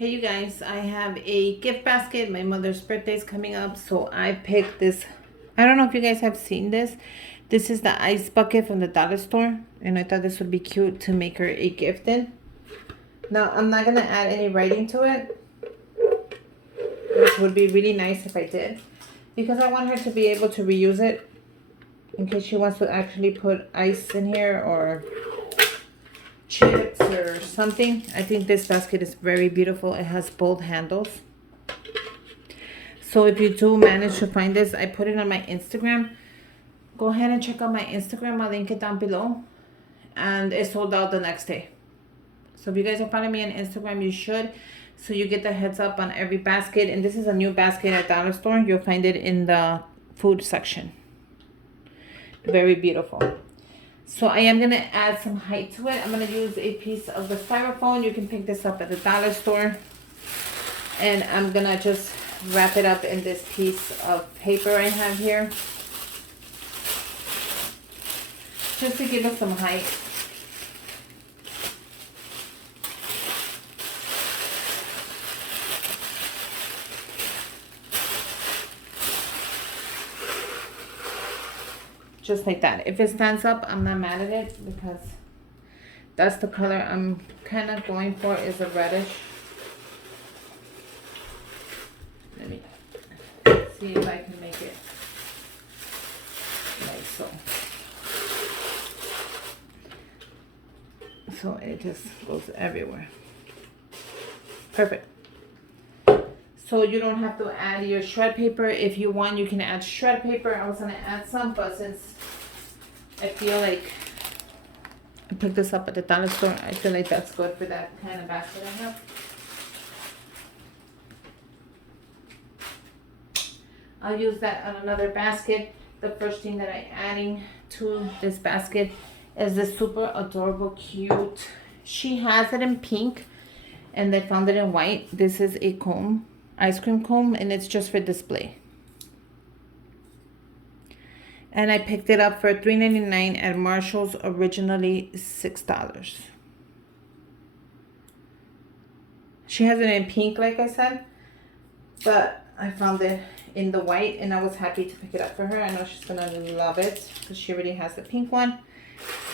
Hey you guys, I have a gift basket. My mother's birthday is coming up, so I picked this. I don't know if you guys have seen this. This is the ice bucket from the dollar store, and I thought this would be cute to make her a gift in. Now, I'm not gonna add any writing to it, which would be really nice if I did, because I want her to be able to reuse it in case she wants to actually put ice in here or chips or something. I think this basket is very beautiful. It has both handles. So if you do manage to find this, I put it on my Instagram. Go ahead and check out my Instagram. I'll link it down below. And it sold out the next day. So if you guys are following me on Instagram, you should. So you get the heads up on every basket. And this is a new basket at dollar store. You'll find it in the food section. Very beautiful. So I am going to add some height to it. I'm going to use a piece of the styrofoam. You can pick this up at the dollar store. And I'm going to just wrap it up in this piece of paper I have here. Just to give it some height. Just like that. If it stands up, I'm not mad at it because that's the color I'm kind of going for, is a reddish. Let me see if I can make it like so. So it just goes everywhere. Perfect. So you don't have to add your shred paper. If you want, you can add shred paper. I was going to add some, but since I feel like I picked this up at the dollar store, I feel like that's good for that kind of basket I have. I'll use that on another basket. The first thing that I'm adding to this basket is this super adorable, cute. She has it in pink, and they found it in white. This is a comb. Ice cream comb, and it's just for display. And I picked it up for $3.99 at Marshall's, originally $6. She has it in pink, like I said, but I found it in the white, and I was happy to pick it up for her. I know she's gonna love it because she already has the pink one.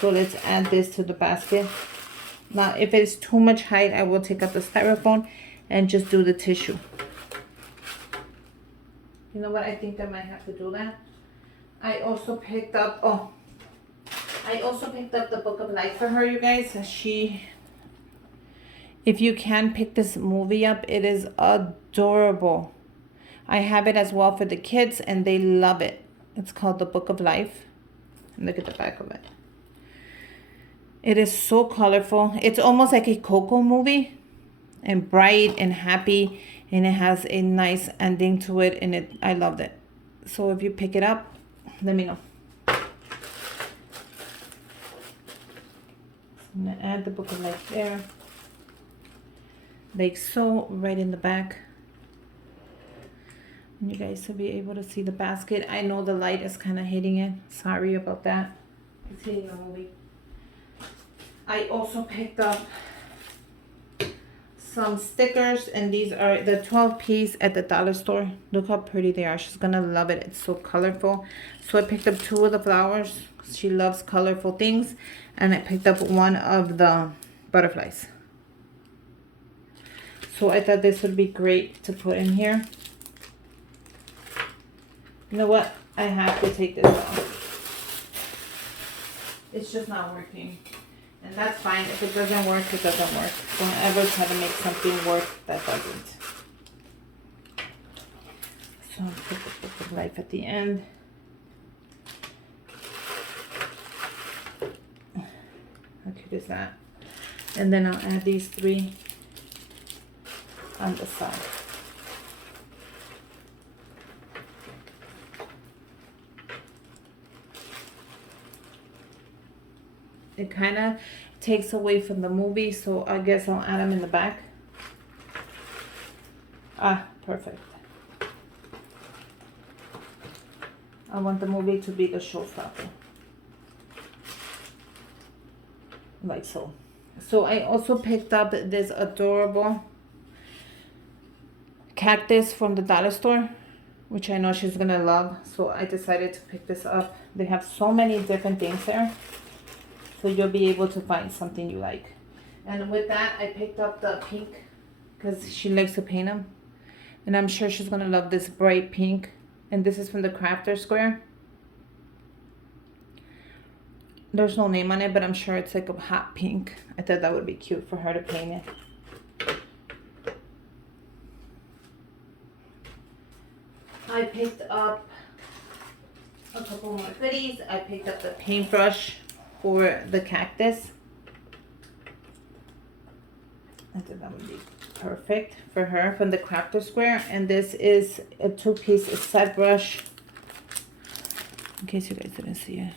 So let's add this to the basket. Now, if it's too much height, I will take out the styrofoam and just do the tissue. You know what? I think I might have to do that. I also picked up, the Book of Life for her, you guys. If you can pick this movie up, it is adorable. I have it as well for the kids, and they love it. It's called The Book of Life. Look at the back of it. It is so colorful. It's almost like a Coco movie, and bright and happy. And it has a nice ending to it, and I loved it. So if you pick it up, let me know. I'm gonna add the Book of Life there, like so, right in the back. And you guys will be able to see the basket. I know the light is kind of hitting it. Sorry about that. It's hitting the movie. I also picked up some stickers, and these are the 12 piece at the dollar store. Look how pretty they are. She's gonna love it. It's so colorful. So I picked up 2 of the flowers. She loves colorful things. And I picked up 1 of the butterflies. So I thought this would be great to put in here. You know what? I have to take this off. It's just not working. And that's fine. If it doesn't work, it doesn't work. Don't ever try to make something work that doesn't. So I'll put the Book of Life at the end. How cute is that? And then I'll add these 3 on the side. It kind of takes away from the movie, so I guess I'll add them in the back. Ah, perfect. I want the movie to be the showstopper. Like so. So I also picked up this adorable cactus from the dollar store, which I know she's gonna love. So I decided to pick this up. They have so many different things there, so you'll be able to find something you like. And with that, I picked up the pink because she likes to paint them, and I'm sure she's gonna love this bright pink. And this is from the Crafter Square. There's no name on it, but I'm sure it's like a hot pink. I thought that would be cute for her to paint it. I picked up a couple more goodies. I picked up the paintbrush for the cactus. I thought that would be perfect for her from the Crafter Square. And this is a 2-piece set brush, in case you guys didn't see it.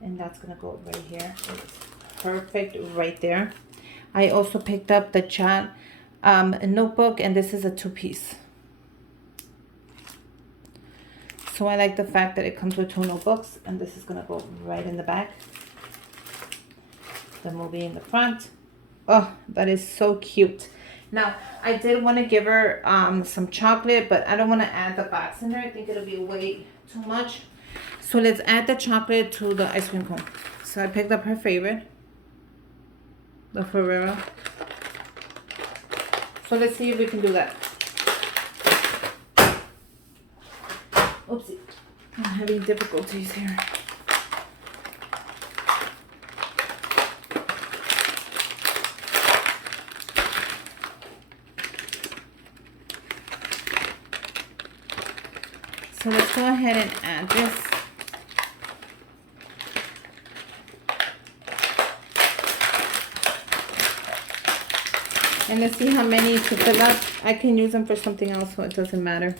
And that's gonna go right here. It's perfect right there. I also picked up the chat notebook, and this is a 2-piece. So I like the fact that it comes with 2 notebooks, and this is gonna go right in the back. The movie in the front. Oh, that is so cute. Now, I did want to give her some chocolate, but I don't want to add the box in there. I think it'll be way too much. So let's add the chocolate to the ice cream cone. So I picked up her favorite, the Ferrero. So let's see if we can do that. Oopsie. I'm having difficulties here. So let's go ahead and add this. And let's see how many to fill up. I can use them for something else, so it doesn't matter.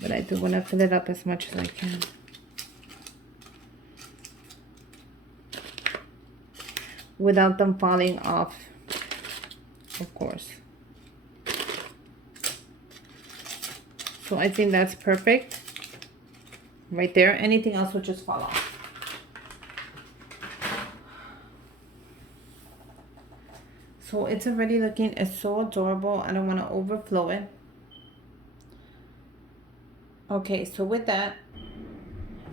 But I do want to fill it up as much as I can. Without them falling off, of course. So I think that's perfect. Right there. Anything else would just fall off. So it's already looking, it's so adorable. I don't want to overflow it. Okay, so with that,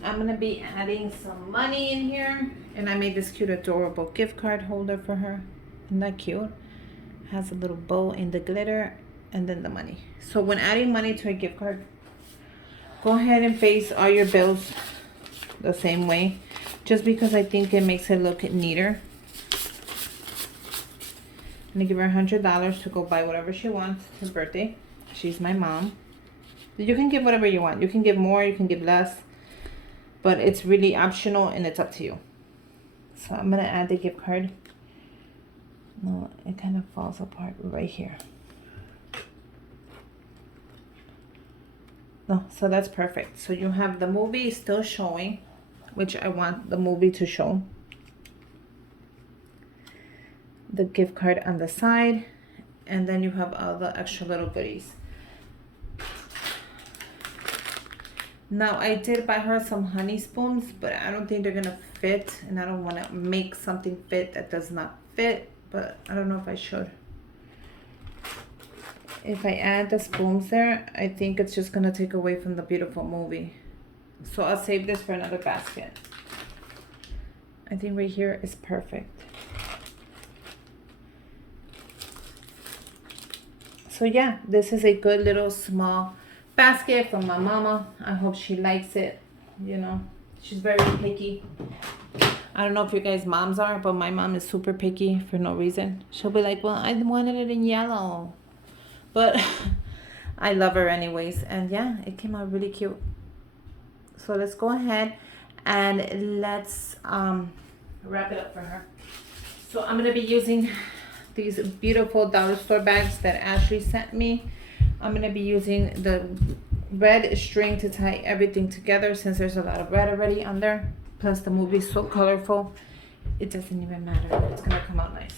I'm going to be adding some money in here. And I made this cute, adorable gift card holder for her. Isn't that cute? Has a little bow in the glitter and then the money. So when adding money to a gift card, go ahead and face all your bills the same way. Just because I think it makes it look neater. I'm going to give her $100 to go buy whatever she wants. It's her birthday. She's my mom. You can give whatever you want. You can give more, you can give less. But it's really optional and it's up to you. So I'm going to add the gift card. No, it kind of falls apart right here. No, so that's perfect. So you have the movie still showing, which I want the movie to show. The gift card on the side, and then you have all the extra little goodies. Now I did buy her some honey spoons, but I don't think they're gonna fit, and I don't want to make something fit that does not fit, but I don't know if I should. If I add the spoons there, I think it's just gonna take away from the beautiful movie. So I'll save this for another basket. I think right here is perfect. So yeah, this is a good little small basket from my mama. I hope she likes it. You know, she's very picky. I don't know if you guys moms are, but my mom is super picky for no reason. She'll be like, well, I wanted it in yellow. But I love her anyways. And yeah, it came out really cute. So let's go ahead and let's wrap it up for her. So I'm going to be using these beautiful dollar store bags that Ashley sent me. I'm going to be using the red string to tie everything together since there's a lot of red already on there. Plus the movie is so colorful, it doesn't even matter. It's going to come out nice.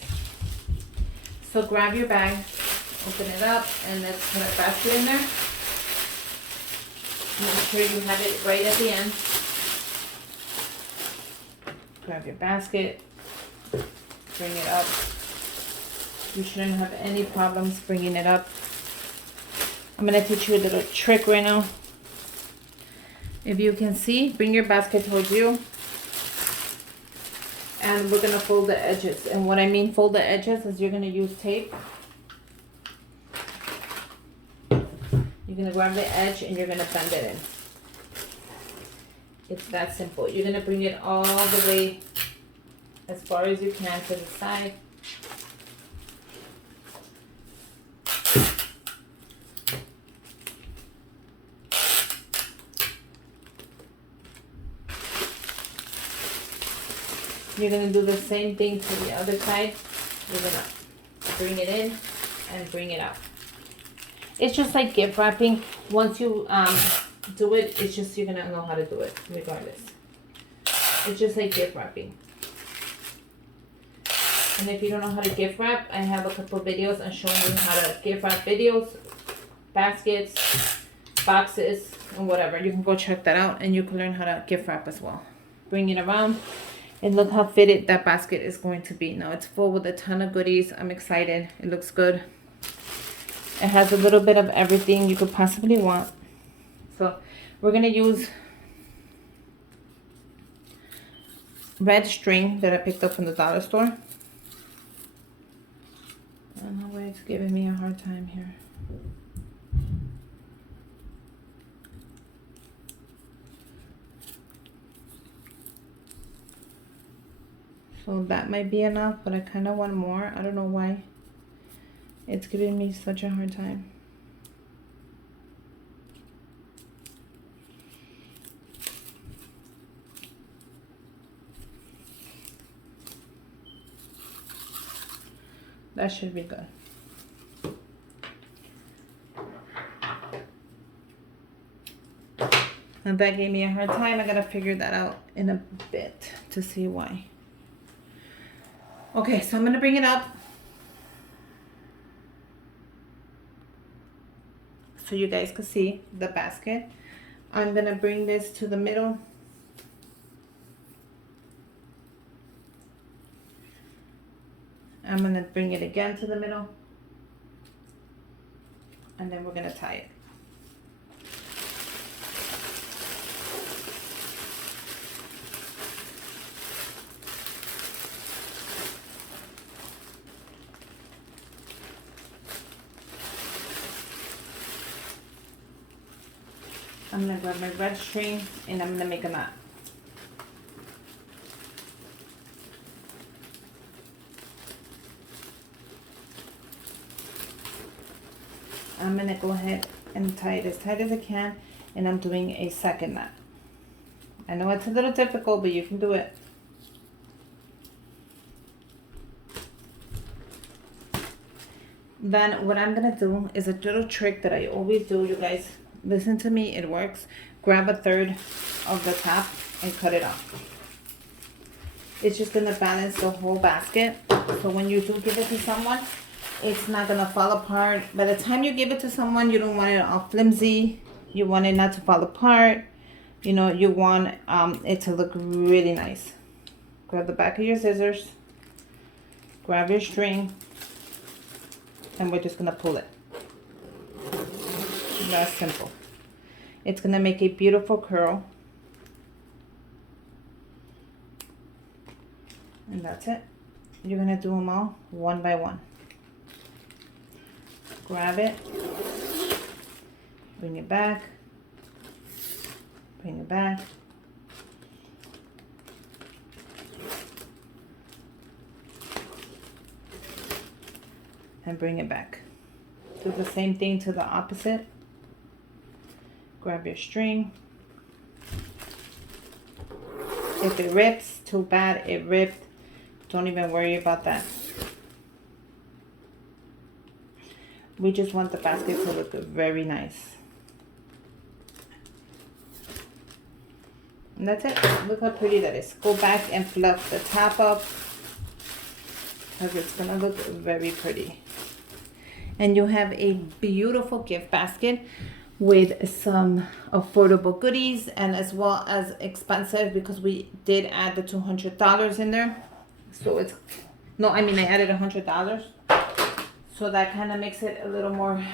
So grab your bag, open it up, and let's put our basket in there. Make sure you have it right at the end. Grab your basket, bring it up. You shouldn't have any problems bringing it up. I'm going to teach you a little trick right now. If you can see, bring your basket towards you. And we're going to fold the edges. And what I mean fold the edges is you're going to use tape. You're going to grab the edge and you're going to bend it in. It's that simple. You're going to bring it all the way as far as you can to the side. You're going to do the same thing to the other side. You're going to bring it in and bring it out. It's just like gift wrapping. Once you do it, it's just you're going to know how to do it regardless. It's just like gift wrapping. And if you don't know how to gift wrap, I have a couple of videos on showing you how to gift wrap videos, baskets, boxes, and whatever. You can go check that out and you can learn how to gift wrap as well. Bring it around. And look how fitted that basket is going to be. Now it's full with a ton of goodies. I'm excited. It looks good. It has a little bit of everything you could possibly want. So we're going to use red string that I picked up from the dollar store. I don't know why it's giving me a hard time here. So that might be enough, but I kind of want more. I don't know why it's giving me such a hard time. That should be good. And that gave me a hard time. I gotta figure that out in a bit to see why. Okay, so I'm going to bring it up so you guys can see the basket. I'm going to bring this to the middle. I'm going to bring it again to the middle. And then we're going to tie it. I'm going to grab my red string and I'm going to make a knot. I'm going to go ahead and tie it as tight as I can, and I'm doing a second knot. I know it's a little difficult, but you can do it. Then what I'm going to do is a little trick that I always do, you guys. Listen to me, it works. Grab a third of the top and cut it off. It's just going to balance the whole basket. So when you do give it to someone, it's not going to fall apart. By the time you give it to someone, you don't want it all flimsy. You want it not to fall apart. You know, you want it to look really nice. Grab the back of your scissors. Grab your string. And we're just going to pull it. That's simple. It's going to make a beautiful curl. And that's it. You're going to do them all one by one. Grab it. Bring it back. Bring it back. And bring it back. Do the same thing to the opposite. Grab your string. If it rips, too bad, it ripped. Don't even worry about that. We just want the basket to look very nice. And that's it. Look how pretty that is. Go back and fluff the top up, because it's going to look very pretty. And you have a beautiful gift basket with some affordable goodies, and as well as expensive, because we did add the $200 in there. So it's No, I mean I added $100. So that kind of makes it a little more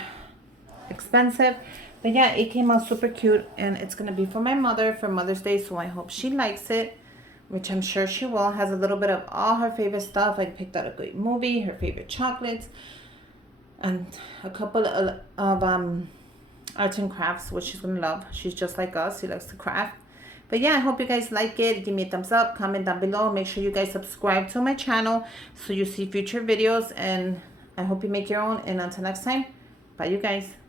expensive. But yeah, it came out super cute, and it's gonna be for my mother for Mother's Day, so I hope she likes it, which I'm sure she will. Has a little bit of all her favorite stuff. I picked out a great movie, her favorite chocolates, and a couple of arts and crafts, which she's gonna love. She's just like us, she likes to craft. But yeah, I hope you guys like it. Give me a thumbs up, comment down below. Make sure you guys subscribe to my channel so you see future videos, and I hope you make your own. And until next time, bye you guys.